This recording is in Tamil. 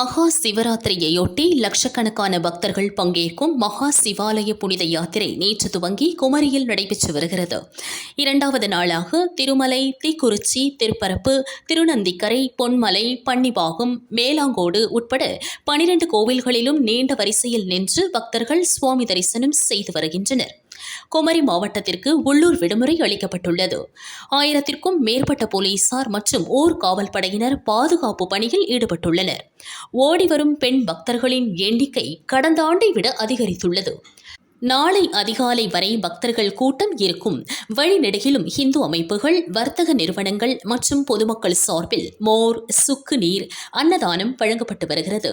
மகா சிவராத்திரியையொட்டி லட்சக்கணக்கான பக்தர்கள் பங்கேற்கும் மகா சிவாலய புனித யாத்திரை நேற்று துவங்கி குமரியில் நடைபெற்று வருகிறது. இரண்டாவது நாளாக திருமலை, தீக்குறிச்சி, திருப்பரப்பு, திருநந்திக்கரை, பொன்மலை, பன்னிபாகம், மேலாங்கோடு உட்பட 12 கோவில்களிலும் நீண்ட வரிசையில் நின்று பக்தர்கள் சுவாமி தரிசனம் செய்து வருகின்றனர். குமரி மாவட்டத்திற்கு உள்ளூர் விடுமுறை அளிக்கப்பட்டுள்ளது. 1000க்கும் மேற்பட்ட போலீசார் மற்றும் ஊர் காவல் படையினர் பாதுகாப்பு பணியில் ஈடுபட்டுள்ளனர். ஓடிவரும் பெண் பக்தர்களின் எண்ணிக்கை கடந்த ஆண்டை விட அதிகரித்துள்ளது. நாளை அதிகாலை வரை பக்தர்கள் கூட்டம் இருக்கும். வழிநெடுகிலும் இந்து அமைப்புகள், வர்த்தக நிறுவனங்கள் மற்றும் பொதுமக்கள் சார்பில் மோர், சுக்கு நீர், அன்னதானம் வழங்கப்பட்டு வருகிறது.